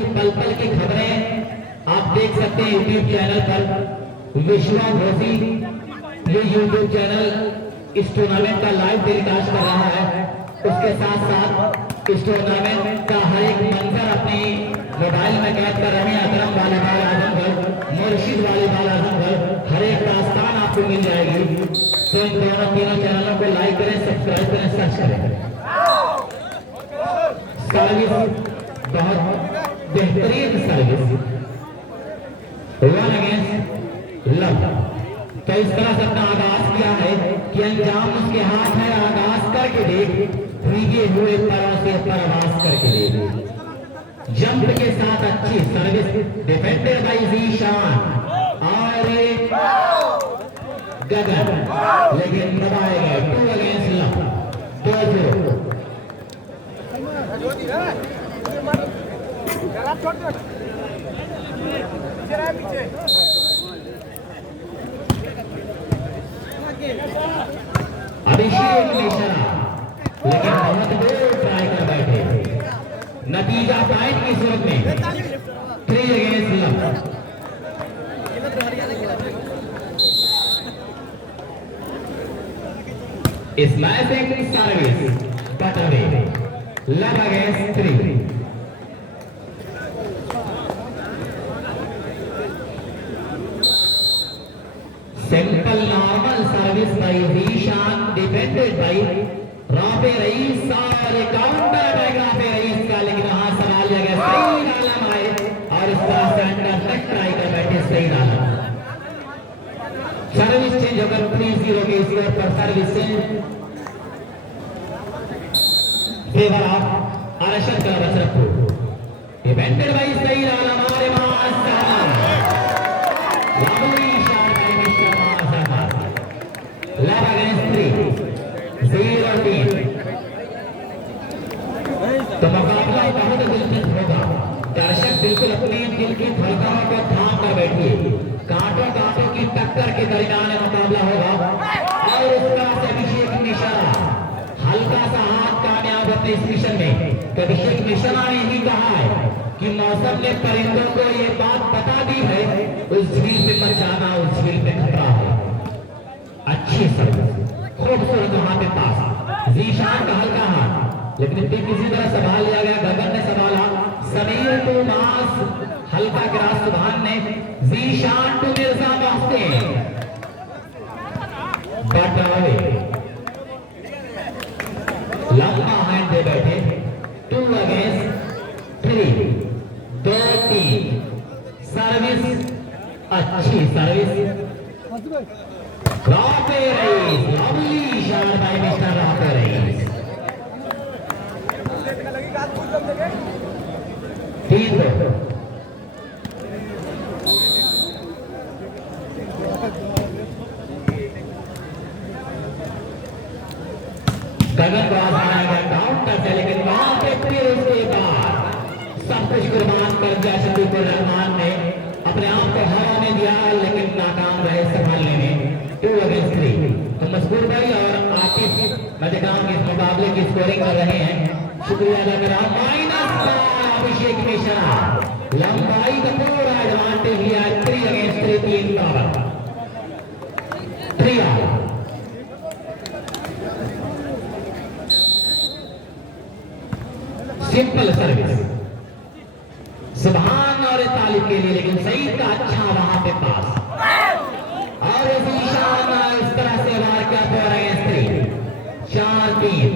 की पल पल की खबरें आप देख सकते हैं यूट्यूब चैनल पर। विश्वा घोषी ये यूट्यूब चैनल इस टूर्नामेंट का लाइव टेलीकास्ट कर रहा है। उसके साथ साथ इस टूर्नामेंट का हर एक मंजर अपनी मोबाइल में कैद कर रहे हैं। अकरम वालीबाल आजमगढ़, मुर्शिद वालीबाल आजमगढ़, हर एक दास्तान आपको मिल जाएगी। तो इन दोनों तीनों चैनलों को लाइक करें, सब्सक्राइब करें, सर्च करें। सर्विस बहुत बेहतरीन सर्विस, वन अगेंस्ट लव। तो इस तरह से अपना आगाज किया है कि अंजाम उसके हाथ है। आगाज करके देख, भीगे हुए पैरों से परवास करके देख। जंप के साथ अच्छी सर्विस डिफेंडेड बाय ज़ीशान और गगन, लेकिन दबाए गए। 2 अगेंस्ट लव, 2-0। अभिषेक मिश्रा लेकिन बहुत दूर ट्राई कर बैठे। नतीजा पॉइंट की सूरत में 3 against love. Smashing service but away, love against 3। Simple normal service by Zeeshan defended by Rafay Rais और काउंटर बाय राफे रईस का, लेकिन वहां सवाल लिया गया। सही आलम आए और इस तरह से अंडर तक ट्राई कर बैठे। सही आलम सर्विस चेंज होकर 3-0 के स्कोर पर service change favour of Arshad club Ashrafpur. Defended bye सही आलम और लव अगेंस्ट 3, 0-3। तो मुकाबला बहुत दिलचस्प होगा। दर्शक बिल्कुल अपने दिल की धड़कनों को थाम कर बैठिए। कांटों कांटों की टक्कर के दरमियान मुकाबला होगा। और इस तरह से अभिषेक मिश्रा हल्का सा हाथ कामयाब अपने इस मिशन में। तो अभिषेक मिश्रा ने ही कहा है कि मौसम ने परिंदों को ये बात बता दी है, उस झील पे मत जाना, उस झील पे खतरा है। अच्छी सर्विस, खूबसूरत वहां पे पास। ज़ीशान का हल्का हाथ, लेकिन फिर किसी तरह संभाल लिया गया। गगन ने संभाला, समीर टू मास हल्का क्रॉस सुभान ने। ज़ीशान टू मिर्जा मोहसिन बटावे, लंबा हैंड दे बैठे। 2 अगेंस्ट 3, 2-3। सर्विस अच्छी service. Rafey Raees, lovely shot by mister Rafey Raees. 3-2। Gagan को आजमाया गया काउंटर से, लेकिन वहां पे फिर उसके बाद सब कुछ कुर्बान कर दिया शफीकुर रहमान ने। अपने आप को हवा में दिया, लेकिन नाकाम रहे संभालने में। 2 अगेंस्ट 3। तो मस्कूर भाई और आतिफ मजेदार के इस मुकाबले की स्कोरिंग कर रहे हैं, शुक्रिया अदा कर रहा हूं। -5 अभिषेक मिश्रा, लंबाई का पूरा एडवांटेज लिया। 3 against 3, 3 power 3 out. Simple service सुभान और तालिब के लिए, लेकिन सईद का अच्छा वहां पे पास। और ज़ीशान इस तरह से वार किया 4 अगेंस्ट 3, 4-3।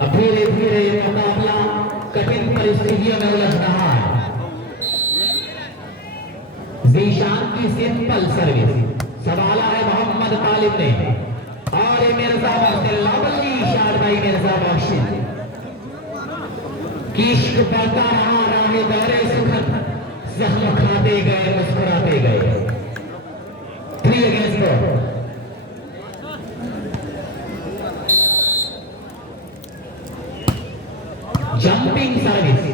अब धीरे धीरे मुकाबला कठिन परिस्थितियों में उलझ रहा है। ज़ीशान की सिंपल सर्विस सवाला है मोहम्मद तालिब ने। और Mirza Mohsin, lovely shot bye Mirza Mohsin. इश्क बढ़ता रहा, राहे दौरे सुखद, जख्म खाते गए, मुस्कुराते गए। 3 अगेंस्ट 4। जंपिंग सर्विस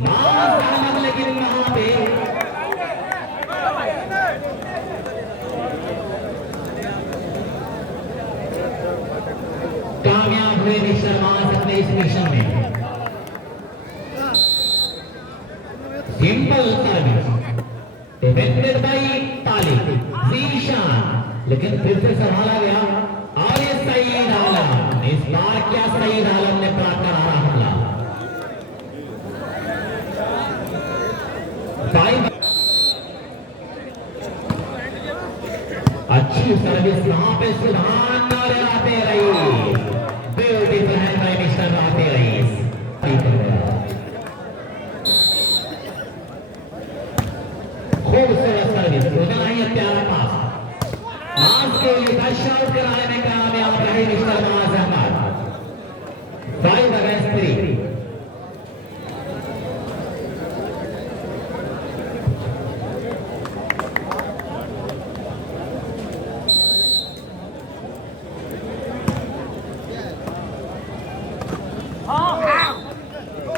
मार, लेकिन वहां पे कामयाब हुए मिस्टर मास अपने इस मिशन में। सिंपल सर्विस डिफेंडेड बाय तालिब जीशान, लेकिन फिर से संभाला गया और ये सईद आलम, इस बार क्या सईद आलम ने प्राप्त करा हमला। अच्छी सर्विस यहाँ पे सुभान आते रही, ब्यूटीफुल हैंड बाय मिस्टर आते रही। खूबसूरत सर्विस, उतना ही प्यारा पास, मास के लिए टच आउट कराने में कामयाब रहे मिस्टर मास अहमद। 5 अगेंस्ट 3।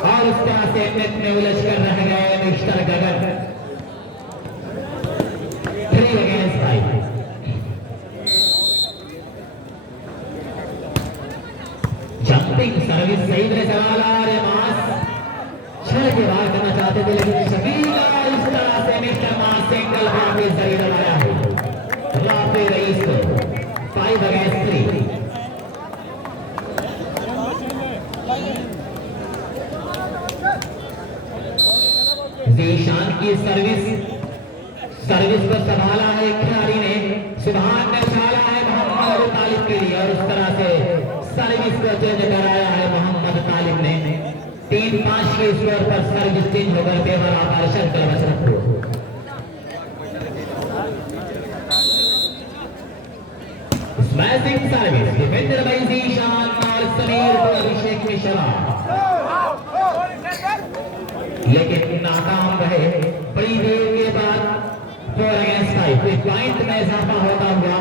और उसका से नेट में उलझ कर रह गए मिस्टर गगन। 3 अगेंस्ट 5। जंपिंग सर्विस सही तरह चला रहे मास, 6 के बार करना चाहते थे लेकिन शकीला इस तरह से मिस्टर मास सिंगल बॉल के जरिए लगाया है राफे रईस को। 5 अगेंस्ट 3। जीशान की सर्विस को संभाला है खिलाड़ी ने, सुभान ने उछाला है मोहम्मद तालिब के लिए और उस तरह से सर्विस को चेंज कराया है मोहम्मद तालिब ने। 3-5 के स्कोर पर सर्विस चेंज होकर बेवर आकर्षण कर बचत को। Smashing service defended bye Zeeshan और समीर को अभिषेक मिश्रा, लेकिन नाकाम रहे। बड़ी देर के बाद 4 अगेंस्ट 5, पॉइंट में इजाफा होता हुआ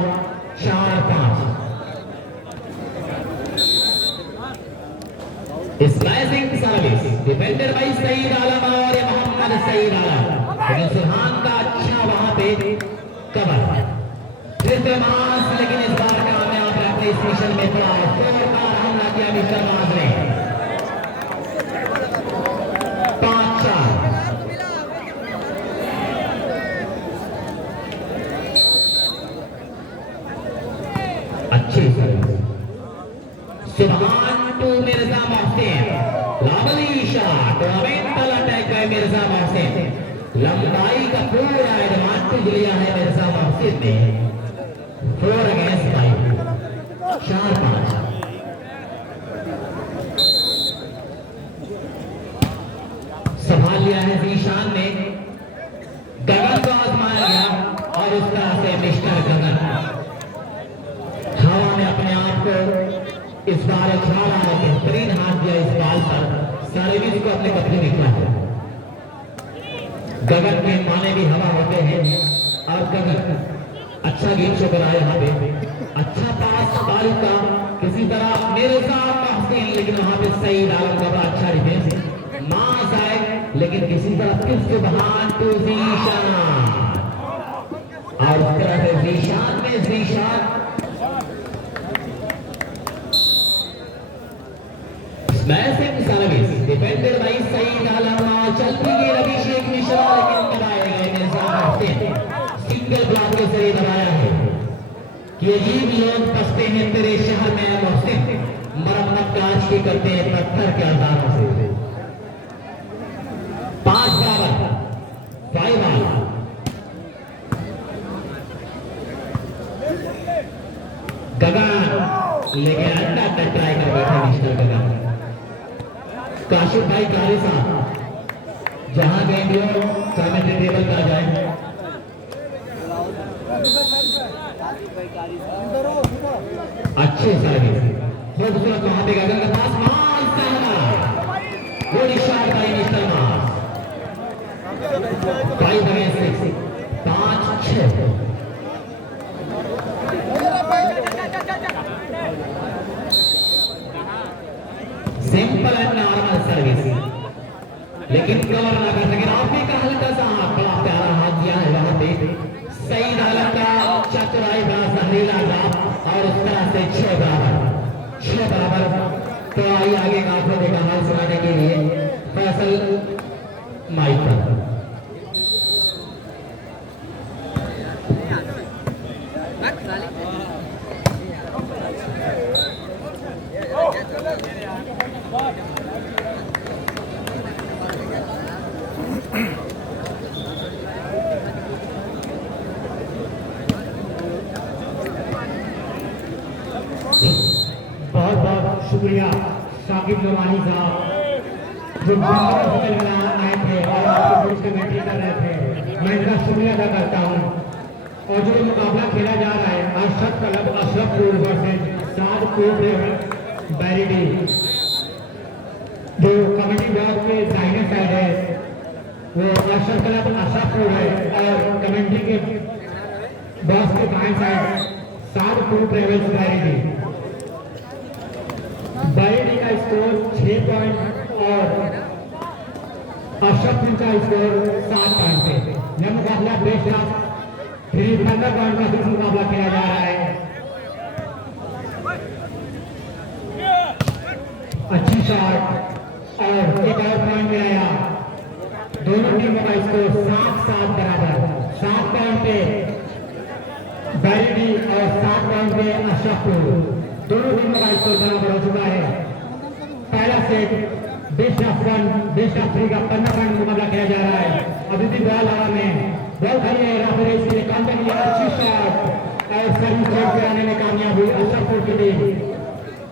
4-5। Smashing service defended by Saeed Alam और मोहम्मद सईद आलम, लेकिन सुभान का अच्छा वहां पे कवर, फिर से मास, लेकिन इस बार कामयाब रहते इस मिशन में थोड़ा 4 बार हमला किया मिस्टर मास ने। 5-4। अच्छी service, Subhan to Mirza Mohsin, lovely shot, tornado attack है मिर्जा मोहसिन, लंबाई का पूरा एडवांटेज लिया है मिर्जा मोहसिन ने। 4 अगेंस्ट 5, 4-5। संभाल लिया है जीशान ने, गगन को आजमाया गया और उस तरह से मिस्टर गगन हवा में अपने आप को इस बार उछाला है, बेहतरीन हाथ दिया इस बॉल पर, सर्विस को अपने कब्जे में किया है। गगन के माने भी हवा होते हैं और गगन अच्छा गेम शो कराया यहाँ पे, अच्छा पास बॉल का किसी तरह मिर्जा मोहसिन, लेकिन वहां पे सईद आलम का बड़ा अच्छा डिफेंस, मास आए लेकिन किसी तरह फिर सुभान टू जीशान और उस तरह से Zeeshan smashing service defended by Saeed Alam, चलती गई अभिषेक मिश्रा, लेकिन दबाए गए मिर्जा मोहसिन, सिंगल ब्लॉक के जरिए दबाया है कि अजीब लोग बसते हैं तेरे शहर में मोहसिन, मरम्मत काज की करते हैं पत्थर के आधारों से। 5 बराबर, 5 ऑल। गगन लेकिन अंडा तक ट्राई कर बैठे मिस्टर गगन। काशिफ भाई कारी साहब, जहां गए भी हो कमेंट्री टेबल पर आ जाए। अच्छे सर्विस, खूबसूरत वहां पे गगन के पास मास गुड शॉट बाय मिस्टर मास। 5 against 6, 5-6। Simple and normal service, लेकिन कवर ना कर सके। राफी का हल्का सा हाथ, बड़ा प्यारा हाथ दिया है वहां पे सईद आलम का, चतुराई बड़ा जहरीला ड्रॉप और उस तरह से 6 बराबर। तो आई आगे का हाल सुनाने के लिए फैसल माइक पर। शुक्रिया साकिब नवानी साहब जो आए थे और आपको बीच कमेटी कर रहे थे, मैं इनका शुक्रिया अदा करता हूँ। और जो मुकाबला खेला जा रहा है अशरफ क्लब अशरफपुर वर्सेस सादपुर बैरिडी, जो कमेटी ब्लॉक के दाहिने साइड है वो अशरफ क्लब अशरफपुर है और कमेटी के बॉस के बाएं साइड सादपुर ट्रेवल्स बैरिडी। बैरिडी का स्कोर 6 पॉइंट और अशरफपुर का स्कोर 7 पॉइंट है। यह मुकाबला बेस्ट ऑफ 15 पॉइंट का बीच मुकाबला खेला जा रहा है। अच्छी शॉट और एक और पॉइंट मिलाया। दोनों टीमों का स्कोर 7-7 बराबर। 7 पॉइंट पे बैरिडी और 7 पॉइंट पे अशरफपुर। दोनों टीमों का स्कोर बराबर हो चुका है। पहला set best of 1 best of 3 का 15 पॉइंट मुकाबला किया जा रहा है। अभी भी बॉल हवा में, बॉल खाली है, राफेल इसके लिए काउंटर किया, अच्छी शॉट और सर्विस ड्रॉप कराने में कामयाब हुई अशरफपुर की टीम।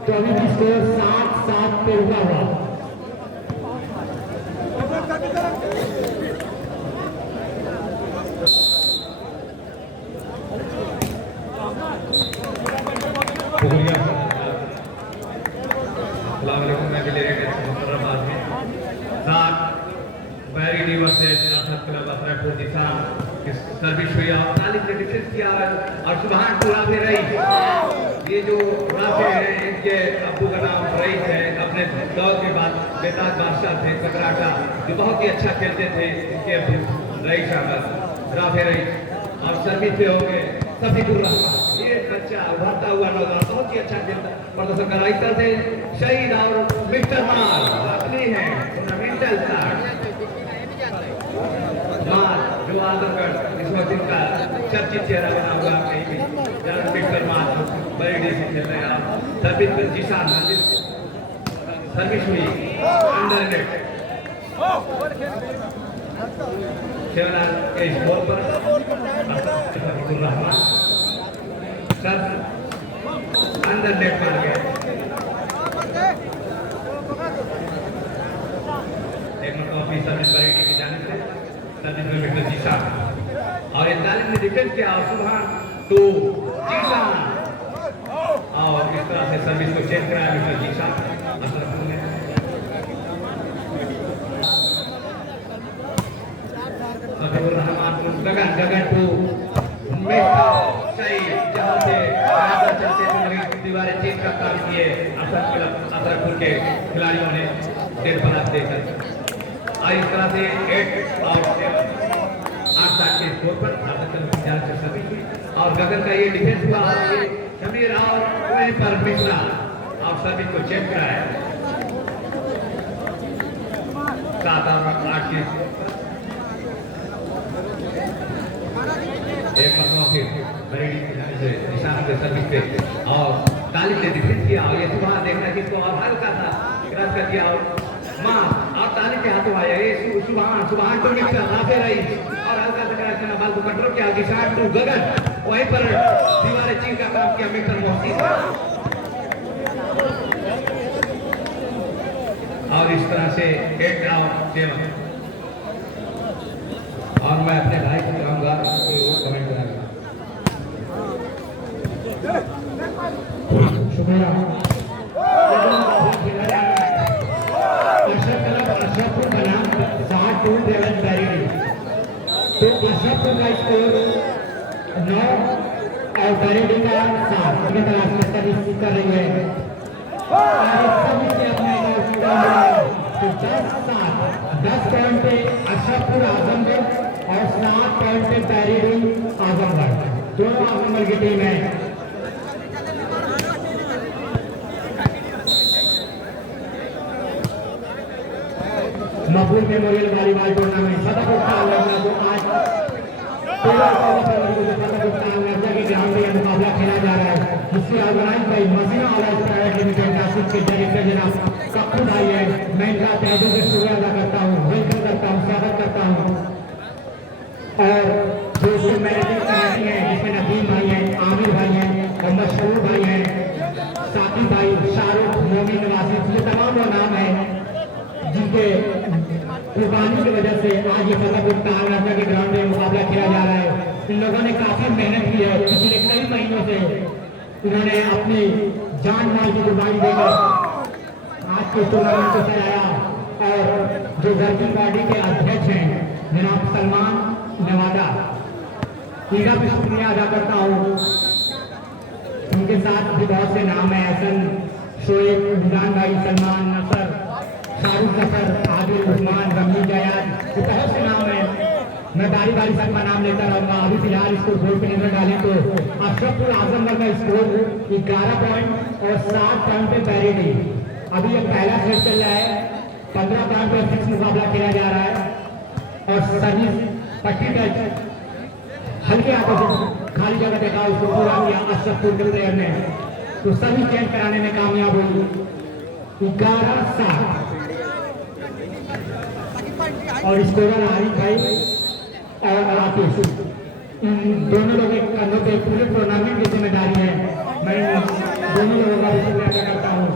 तो अभी भी स्कोर 7-7 पे हुआ हुआ। बैरिडी वर्सेस अशरफ क्लब अशरफपुर दिशा सर्विस हुई और तालिब ने डिफेंस किया और सुभान पूरा भी रही। ये जो राफे हैं इनके अब्बू का नाम रईस है, अपने दौर के बाद बेताज बादशाह थे ककरा का जो बहुत ही अच्छा खेलते थे। इनके अब्बू रईस अहमद राफे रईस और सर्विस पे हो गए सफीकुर रहमान। ये बच्चा उभरता हुआ नौजवान बहुत ही अच्छा खेलता प्रदर्शन कर रहा है। इस तरह से शहीद और मिस्टर माल अपनी है टूर्नामेंटल स्टार जो आजमगढ़ इस वक्त इनका चर्चित चेहरा बना हुआ कहीं भी जरा मिस्टर माल बैरिडी से खेल रहे हैं। सर्विस पर जीशान सर्विस हुई अंडर नेट खेलना के स्कोर पर सफीकुर रहमान सर अंदर नेट मार गया। एक मतलब सर्विस बैरिडी की जाने से सर्विस में मिस्टर जीशान और तालिब ने डिफेंस किया और सुभान तो जीशान और इस तरह से सर्विस को चेंज कराया मिस्टर जीशान अशरफपुर ने। सफीकुर रहमान गगन को सही जहां से चलते हुए दीवारें चेंज का काम किए अशरफपुर के खिलाड़ियों ने डेढ़ बना देकर और इस तरह से 8 और 8 के स्कोर पर से सभी और गगन का ये डिफेंस हुआ और ये शमीर और वहीं पर मिश्रा और सभी को चेक कराया 7 और 8 के एक मतलब फिर बैरिडी की जाने से निशान के सर्विस पे और तालिब ने डिफेंस किया और ये सुबह देखना कि इसको और हल्का था क्रॉस कर दिया और मां और तालिब के हाथों आया ये सुबह टू मिक्सर राफे रईस और हल्का से क्रॉस करना बाल को कंट्रोल किया निशान टू गगन वहीं पर दीवारें चीर का काम किया मिक्सर मोहसिन और इस तरह से 8 आउट 7 और मैं अपने भाई को चाहूंगा कि वो कमेंट करेगा। शुक्रिया। अशरफपुर का नाम 7-2 ट्रेवल्स बैरिडी। तो अशरफपुर का स्कोर 9 और बैरिडी का 7 की तलाश में सर्विस कर रही है और सर्विस से अपने तो 10 पॉइंट पे अशरफपुर आजमगढ़ और 7 पॉइंट पे बैरिडी आजमगढ़ दोनों आजमगढ़ की टीम है। मकबूल मेमोरियल वॉलीबॉल टूर्नामेंट जो आज 13 फरवरी को के ग्राउंड में मुकाबला खेला जा रहा है जिससे ऑर्गेनाइज बाई मसीना आवाज प्राइवेट लिमिटेड नासिक के डायरेक्टर जनाब कक्कू भाई है। मैं इनका तहे दिल से शुक्रिया अदा करता हूँ, वेलकम करता हूँ, स्वागत करता हूँ। और जो इसमें मैनेजिंग कमेटी है जिसमें नदीम भाई हैं, आमिर भाई हैं और मशहूर भाई हैं, साकी भाई, शाहरुख, मोमिन कुर्बानी की वजह से आज ये फतेहपुर तालराजा के ग्राउंड में मुकाबला खेला जा रहा है। इन लोगों ने काफी मेहनत की है, पिछले कई महीनों से उन्होंने अपनी जान माल की कुर्बानी देकर आज के टूर्नामेंट को सजाया। और जो वर्किंग बॉडी के अध्यक्ष हैं जनाब सलमान नवादा, इनका भी शुक्रिया अदा करता हूँ। उनके साथ भी बहुत से नाम है, हसन, शोएब, इमरान भाई, सलमान, नसर, शाहरुख जफर, आदिल, उस्मान, रमीज जयाद, ये बहुत से नाम है। मैं बारी बारी सबका नाम लेता रहूंगा। अभी फिलहाल स्कोर बोर्ड पे नजर डालें तो अशरफपुर आजमगढ़ का स्कोर 11 पॉइंट और 7 पॉइंट पे बैरेडी। अभी ये पहला सेट चल रहा है, 15 पॉइंट पे फिक्स मुकाबला खेला जा रहा है। और सर्विस पट्टी टच हल्के हाथों से खाली जगह देखा, उसको पूरा किया अशरफपुर के प्लेयर ने, तो सभी चेंज कराने में कामयाब हुई। 11-7 और स्कोरर आरिफ भाई और आतिश, इन दोनों लोगों के कंधों पे पूरे टूर्नामेंट की जिम्मेदारी है। मैं दोनों लोगों का भी शुक्रिया करता हूँ।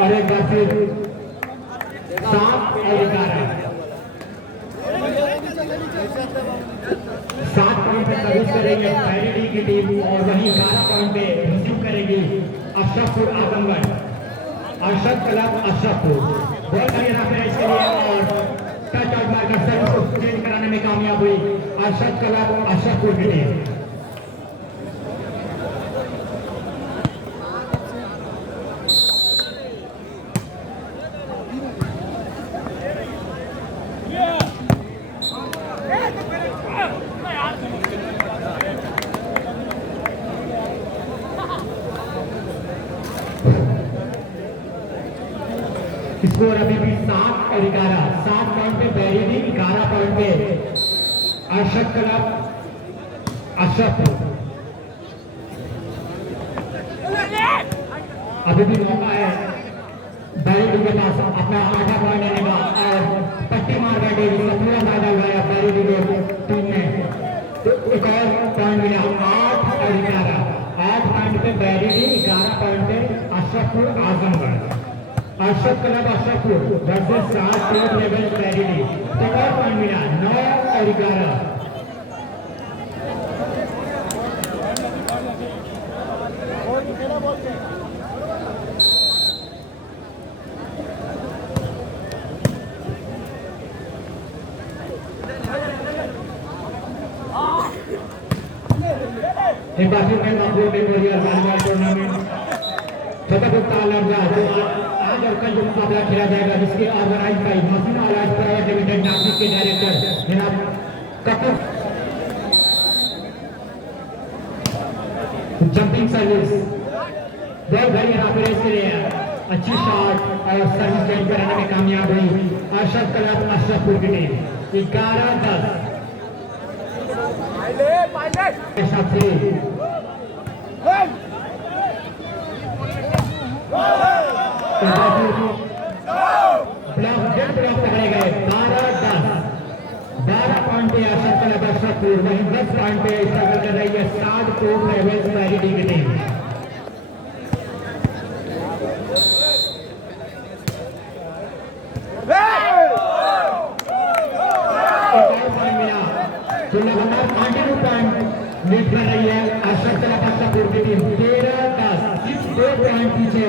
और एक बार फिर 7 और 11 7 पॉइंट पे सर्विस करेंगे बैरेडी की टीम और वहीं 11 पॉइंट पे रिसीव करेगी अशरफपुर आजमगढ़, अरशद क्लब अशरफपुर। बॉल खरीदना है इसके लिए और टच आउट मारकर सर्विस को चेंज कराने में कामयाब हुई अरशद क्लब अशरफपुर की टीम। स्कोर अभी भी 7 और 11, 7 पॉइंट पे बैरेडी, 11 पॉइंट पे अरशद क्लब अशरफपुर। अभी भी मौका है बैरेडी के पास अपना 8 पॉइंट लेने का और पट्टी मार बैठे पूरा फायदा उठाया बैरेडी के टीम ने, तो एक और पॉइंट मिला। 8 और 11, 8 पॉइंट पे बैरेडी, 11 पॉइंट पे Ashrafpur Azamgarh. Arshad club Ashrafpur versus 7 top level बैरेडी, एक और पॉइंट मिला। 9 और 11। एक बार फिर मैं memorial volleyball tournament Fatehpur Talraja जो आज और कल जो मुकाबला खेला जाएगा, जिसके ऑर्गेनाइज बाई मसीना आलाज प्राइवेट लिमिटेड नासिक के डायरेक्टर जनाब कपूर। जंपिंग सर्विस बहुत बढ़िया रेस के लिए अच्छी शॉट और सर्विस चेंज कराने में कामयाब हुई अरशद क्लब अशरफपुर की टीम। 11-10 ब्लॉक पकड़े गए। 12-10, 12 पॉइंट पे अरशद क्लब अशरफपुर, वहीं 10 पॉइंट पे स्ट्रगल कर रही है 7 टॉप लेवल बैरेडी की टीम। तो लगातार कंटिन्यू पॉइंट लीड कर रही है अरशद क्लब अशरफपुर की टीम। 13-10, सिर्फ 2 पॉइंट पीछे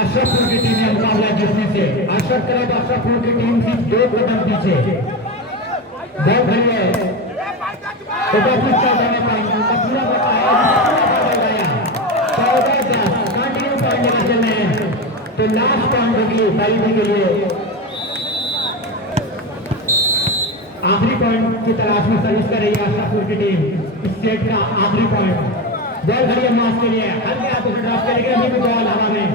अशरफपुर की टीम ने मुकाबला जीतने से। अरशद क्लब अशरफपुर की टीम सिर्फ 2 कदम पीछे। बहुत बढ़िया है, तो पूरा बताया 14-10 कंटिन्यू पॉइंट लेकर चल रहे हैं। तो लास्ट पॉइंट होगी बैरेडी के लिए, आखिरी पॉइंट की तलाश में सर्विस कर रही है अशरफपुर की टीम। इस सेट का आखिरी पॉइंट बॉल खड़ी है मैच के लिए, हल्के हाथों से ड्रॉप करेंगे। अभी भी बॉल हवा में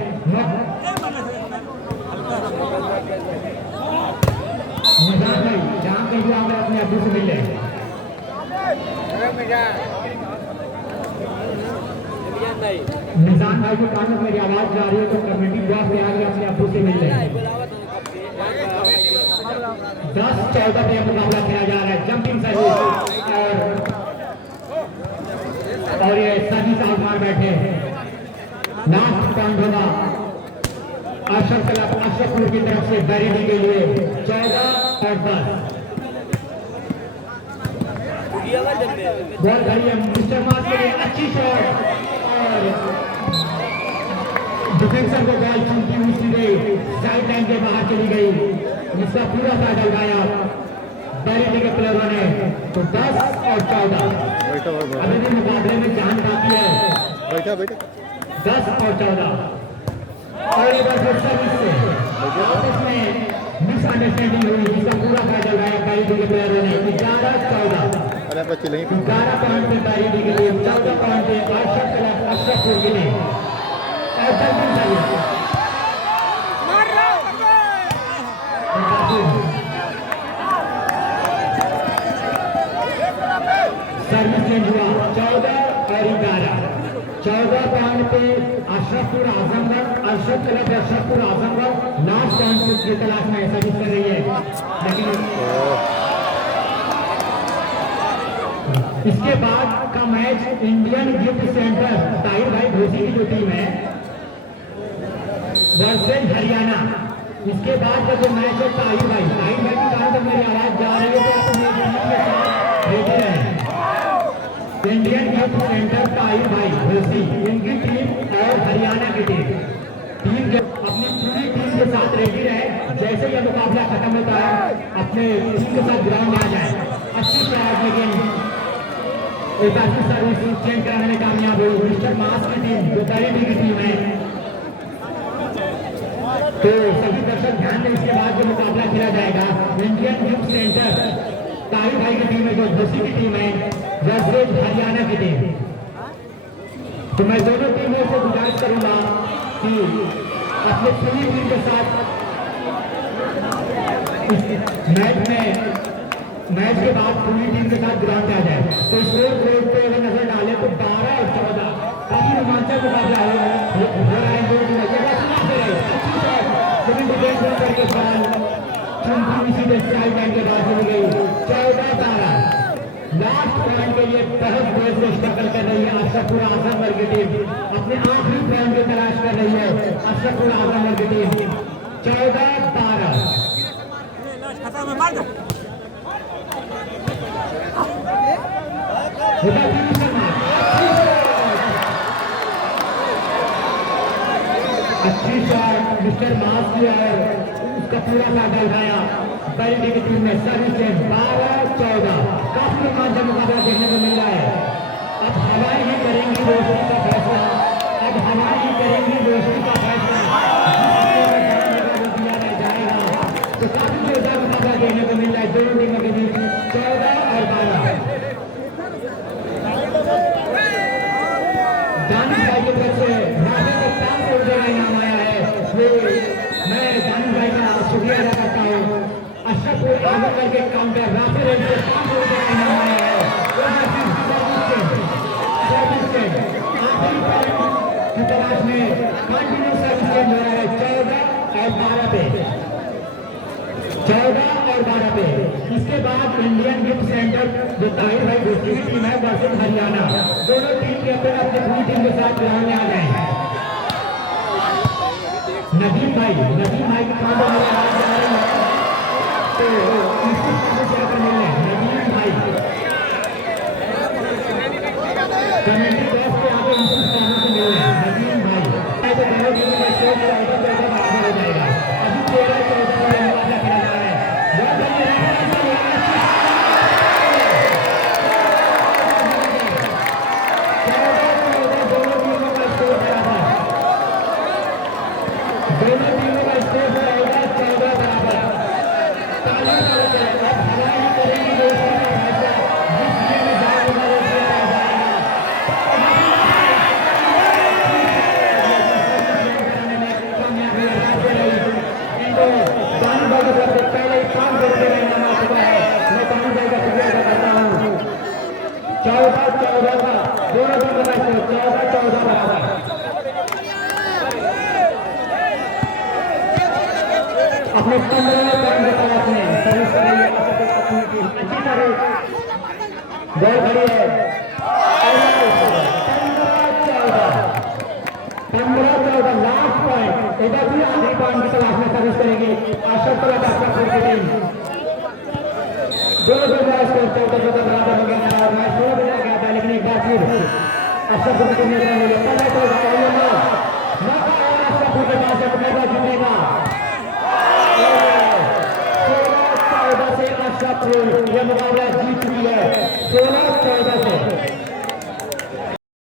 निजाम भाई, जहां कहीं भी आप अपने अब्बू से मिल लें। निजाम भाई को कानों में मेरी आवाज जा रही है तो कमेटी बॉक्स में आगे अपने अब्बू से मिल लें। 10-14 पे मुकाबला खेला जा रहा है। जंपिंग सर्विस और ये सर्विस आउट मार बैठे। लास्ट पॉइंट होगा अशरफपुर की तरफ से बैरिडी के लिए 14 और 10। बॉल खड़ी है मिस्टर मास के लिए, अच्छी शॉट और डिफेंसर को बॉल चूमती हुई सीधे साइड लाइन के बाहर चली गई, जिसका पूरा पैडल गाया बैरिडी के प्लेयरों ने। तो 10 और 14 अभी भी मुकाबले में जान बाकी है। 10 और 14 और एक बार सर्विस से आपस में मिसअंडरस्टैंडिंग हुई, जिसका पूरा फायदा उठाया बैरिडी के प्लेयरों ने। 11-14 11 पॉइंट पे बैरिडी के लिए, 14 पॉइंट पे अशरफपुर के लिए। और सर्विस चेंज हुआ 14 और 11। 14 पॉइंट पे अशरफपुर आजमगढ़, अशरफपुर आजमगढ़ लास्ट पॉइंट की तलाश में सर्विस कर रही है, लेकिन इसके बाद का match Indian gift centre Tahir भाई घोसी की जो टीम है वर्सेस हरियाणा। इसके बाद का जो मैच है ताहिर भाई की कारण तो मेरी आवाज जा रही है तो आप मेरी टीम के साथ रेडी रहें। इंडियन गिफ्ट सेंटर ताहिर भाई घोसी, इनकी टीम और हरियाणा की टीम जो अपनी पूरी टीम के साथ रेडी रहे, जैसे यह मुकाबला खत्म होता है अपने टीम के साथ ग्राउंड में आ जाए। अच्छी शॉट, लेकिन एक अच्छी सर्विस चेंज कराने में कामयाब हुई मिस्टर मास की टीम, जो बैरिडी की टीम है। तो सभी दर्शक ध्यान दें, इसके बाद जो मुकाबला खेला जाएगा इंडियन गिफ्ट सेंटर ताहिर भाई की टीम है, जो घोसी की टीम है वर्सेस हरियाणा की टीम। तो मैं दोनों टीमों से गुजारिश करूंगा कि अपने पूरी टीम के साथ मैच के बाद पूरी टीम के साथ ग्राउंड पे आ जाए। तो स्कोर बोर्ड पे अगर नजर डालें तो 12 और 14 काफी रोमांचक मुकाबला हो रहा है। लेकिन डिफेंस करके बॉल चुनती सीधे साइड लाइन के बाद चली गई। 14-12 लास्ट पॉइंट के लिए बहुत देर से स्ट्रगल कर रही है अशरफपुर आजमगढ़ की टीम, अपने आखिरी पॉइंट की तलाश कर रही है अशरफपुर आजमगढ़ की टीम। 14-12 अच्छी शॉट मिस्टर मास की और उसका पूरा फायदा उठाया बैरिडी की टीम ने। सर्विस चेंज 12-14 काफी रोमांचक मुकाबला देखने को मिल रहा है। अब हवाएं ही करेंगी रोशनी का फैसला, अब हवाएं ही करेंगी रोशनी का फैसला दिया जाएगा। तो काफी जोरदार मुकाबला देखने को मिल रहा है दोनों टीमों के बीच। 14 और 12 दानिश भाई की तरफ से इनाम आया है, मैं दानिश भाई का शुक्रिया अदा करता हूँ। अशरफपुर आजमगढ़ के काउंटर राफेल रेट से 500 रुपये का इनाम आया है। आखिरी पॉइंट की तलाश में कंटिन्यू सर्विस चेंज हो रहा है 14 और 12 पे, 14 और 12 पे। इसके बाद इंडियन गिफ्ट सेंटर जो ताहिर भाई घोसी की टीम है वर्सेस हरियाणा, दोनों टीम के अपने पूरी टीम के साथ ग्राउंड में आ गए। नदीम भाई की काम तो नदीम भाई कमेटी बॉक्स पे आगे इनपुट कामों से मिल रहे हैं। नदीम भाई तो दोनों टीमों का स्कोर 14-14 बराबर हो जाएगा। अभी 13-14 का मुकाबला खेला जा रहा है। दोनों टीमों का स्कोर रहेगा 14 बराबर। पहले ही काम करते रहना चुका है, मैं दानिश भाई का शुक्रिया अदा करता हूँ। 14-14 का दोनों टीमों का स्कोर 14-14 बराबर। अपने 15 पॉइंट के तलाश में सर्विस कर रही है अपनी टीम। अच्छी सर्विस बॉल खड़ी है 15-14 लास्ट पॉइंट इधर भी आखिरी पॉइंट की तलाश में सर्विस करेगी अशरफ क्लब अशरफपुर की टीम। दोनों का स्कोर 14 बराबर हो गया और मैच शुरू हो गया था, लेकिन एक बार फिर अशरफपुर की टीम ने